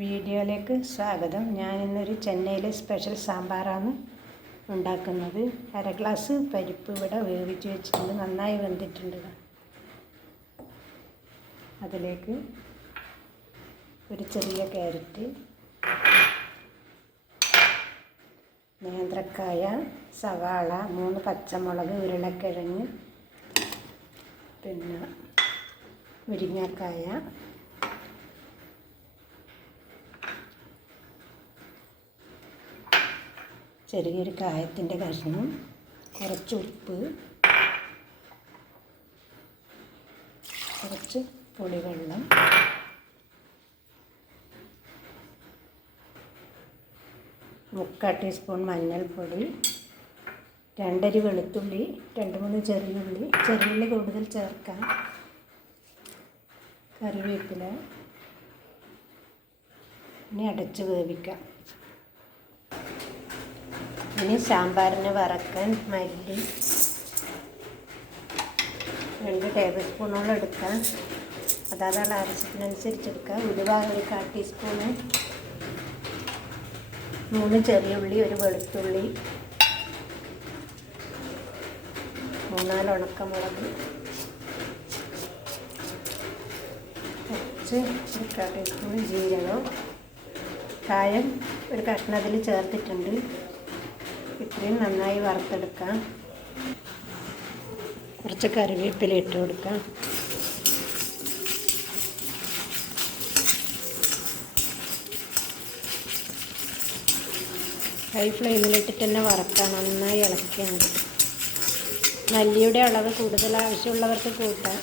വീഡിയോയിലേക്ക് സ്വാഗതം. ഞാനിന്നൊരു ചെന്നൈയിലെ സ്പെഷ്യൽ സാമ്പാറാണ് ഉണ്ടാക്കുന്നത്. അര ഗ്ലാസ് പരിപ്പ് ഇവിടെ വേവിച്ച് വെച്ചിട്ടുണ്ട്, നന്നായി വെന്തിട്ടുണ്ട്. അതിലേക്ക് ഒരു ചെറിയ ക്യാരറ്റ്, നേന്ത്രക്കായ, സവാള, 3 പച്ചമുളക്, ഉരുളക്കിഴങ്ങ്, പിന്നെ മുരിങ്ങക്കായ, ചെറിയൊരു കായത്തിൻ്റെ കഷ്ണം, കുറച്ച് ഉപ്പ്, കുറച്ച് പുളിവെള്ളം, മുക്കാൽ ടീസ്പൂൺ മഞ്ഞൾപ്പൊടി, 2 അരി വെളുത്തുള്ളി, 2-3 ചെറിയുള്ളി കൂടുതൽ ചേർക്കാം, കറിവേപ്പില. ഇനി അടച്ച് വേവിക്കാം. ഇനി സാമ്പാറിന് വറക്കാൻ മല്ലി 2 ടേബിൾ സ്പൂണോളം എടുക്കാം, അതായത് ആവശ്യത്തിനനുസരിച്ച് എടുക്കാം. ഉലുവ 1/4 ടീസ്പൂണ്, 3 ചെറിയുള്ളി, 1 വെളുത്തുള്ളി, 3-4 ഉണക്കമുളക്, കുറച്ച് 1/4 ടീസ്പൂൺ ജീരകം, കായം ഒരു കഷ്ണം അതിൽ ചേർത്തിട്ടുണ്ട്. ഇത്രയും നന്നായി വറുത്തെടുക്കാം. കുറച്ച് കറിവേപ്പില ഇട്ട് കൊടുക്കാം. ഹൈ ഫ്ലെയിമിലിട്ടിട്ട് തന്നെ വറക്കാം, നന്നായി ഇളക്കിയാൽ മതി. മല്ലിയുടെ അളവ് കൂടുതൽ ആവശ്യമുള്ളവർക്ക് കൂട്ടാം.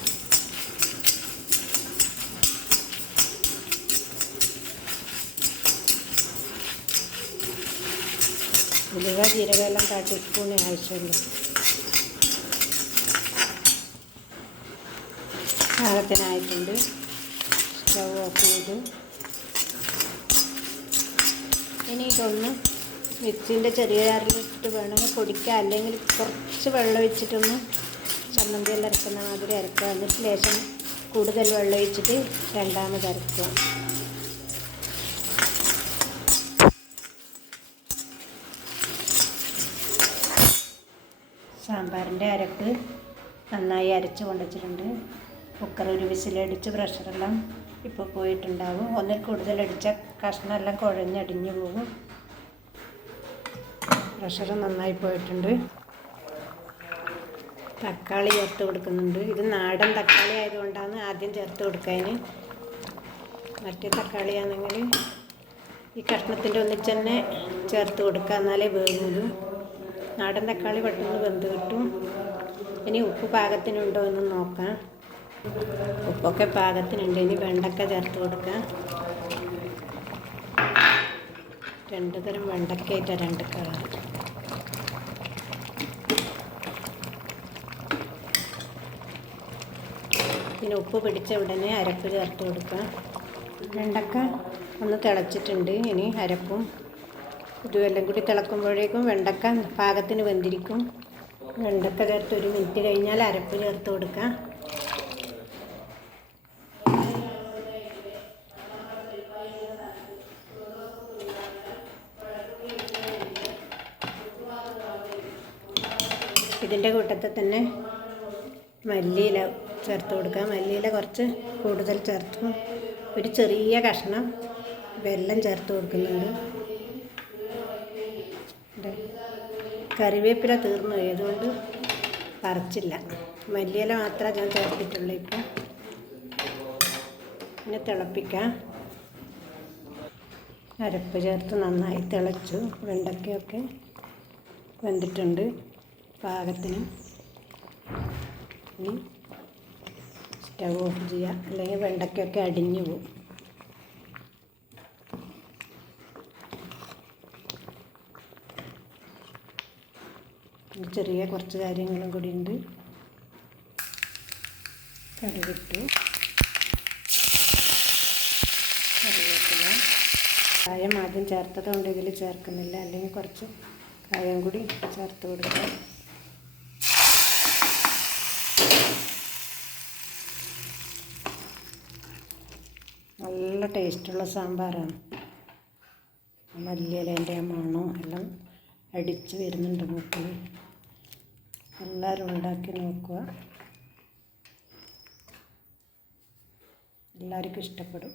ഉലുവ ജീരകമെല്ലാം 1/4 ടീസ്പൂൺ ആവശ്യമുള്ളൂ. പാകത്തിനായിട്ടുണ്ട്. സ്റ്റൗ ഓഫ് ചെയ്തു. ഇനി ഇതൊന്ന് മിക്സിൻ്റെ ചെറിയ ജാറിലിട്ട് വേണമെങ്കിൽ പൊടിക്കുക, അല്ലെങ്കിൽ കുറച്ച് വെള്ളം ഒഴിച്ചിട്ടൊന്ന് ചമ്മന്തിയെല്ലാം അരക്കുന്ന മാതിരി അരക്കുക. എന്നിട്ട് ലേശം കൂടുതൽ വെള്ളം ഒഴിച്ചിട്ട് രണ്ടാമത് അരക്കുക. സാമ്പാറിൻ്റെ അരപ്പ് നന്നായി അരച്ച് കൊണ്ടുവച്ചിട്ടുണ്ട്. കുക്കർ ഒരു വിസിലടിച്ച് പ്രഷറെല്ലാം ഇപ്പോൾ പോയിട്ടുണ്ടാവും. ഒന്നിൽ കൂടുതൽ അടിച്ച കഷ്ണമെല്ലാം കുഴഞ്ഞടിഞ്ഞു പോകും. പ്രഷർ നന്നായി പോയിട്ടുണ്ട്. തക്കാളി ചേർത്ത് കൊടുക്കുന്നുണ്ട്. ഇത് നാടൻ തക്കാളി ആയതുകൊണ്ടാണ് ആദ്യം ചേർത്ത് കൊടുക്കാൻ. മറ്റേ തക്കാളിയാണെങ്കിൽ ഈ കഷ്ണത്തിൻ്റെ ഒന്നിച്ച് തന്നെ ചേർത്ത് കൊടുക്കുക, എന്നാലേ വേവുള്ളൂ. നാടൻ തക്കാളി പെട്ടെന്ന് വെന്ത് കിട്ടും. ഇനി ഉപ്പ് പാകത്തിനുണ്ടോ എന്ന് നോക്കാം. ഉപ്പൊക്കെ പാകത്തിനുണ്ട്. ഇനി വെണ്ടക്ക ചേർത്ത് കൊടുക്കാം. 2 തരം വെണ്ടക്കയായിട്ട് 2 കളർ. പിന്നെ ഉപ്പ് പിടിച്ച ഉടനെ അരപ്പ് ചേർത്ത് കൊടുക്കാം. വെണ്ടക്ക ഒന്ന് തിളച്ചിട്ടുണ്ട്. ഇനി അരപ്പും ഇതുമെല്ലാം കൂടി തിളക്കുമ്പോഴേക്കും വെണ്ടക്ക പാകത്തിന് വെന്തിരിക്കും. വെണ്ടക്ക ചേർത്ത് 1 മിനിറ്റ് കഴിഞ്ഞാൽ അരപ്പ് ചേർത്ത് കൊടുക്കാം. ഇതിൻ്റെ കൂട്ടത്തിൽ തന്നെ മല്ലിയില ചേർത്ത് കൊടുക്കാം. മല്ലിയില കുറച്ച് കൂടുതൽ ചേർത്ത് ഒരു ചെറിയ കഷ്ണം വെല്ലം ചേർത്ത് കൊടുക്കുന്നുണ്ട്. കറിവേപ്പില തീർന്നു പോയതുകൊണ്ട് പറിച്ചില്ല, മല്ലിയില മാത്രമേ ഞാൻ ചേർത്തിട്ടുള്ളൂ. ഇപ്പോൾ പിന്നെ തിളപ്പിക്കാം. അരപ്പ് ചേർത്ത് നന്നായി തിളച്ചു. വെണ്ടയ്ക്കയൊക്കെ വെന്തിട്ടുണ്ട് പാകത്തിന്. ഇനി സ്റ്റൗ ഓഫ് ചെയ്യുക, അല്ലെങ്കിൽ വെണ്ടയ്ക്കയൊക്കെ അടിഞ്ഞു പോകും. ചെറിയ കുറച്ച് കാര്യങ്ങളും കൂടി ഉണ്ട്. കടുകിട്ടു, കറിവേപ്പില, കായം ആദ്യം ചേർത്തതുകൊണ്ട് ഇതിൽ ചേർക്കുന്നില്ല, അല്ലെങ്കിൽ കുറച്ച് കായം കൂടി ചേർത്ത് കൊടുക്കുക. നല്ല നല്ല ടേസ്റ്റുള്ള സാമ്പാറാണ്. മല്ലിയിലേൻ്റെ മണോ എല്ലാം അടിച്ച് വരുന്നുണ്ട് മൂക്കിൽ. എല്ലാവരും ഉണ്ടാക്കി നോക്കുക, എല്ലാവർക്കും ഇഷ്ടപ്പെടും.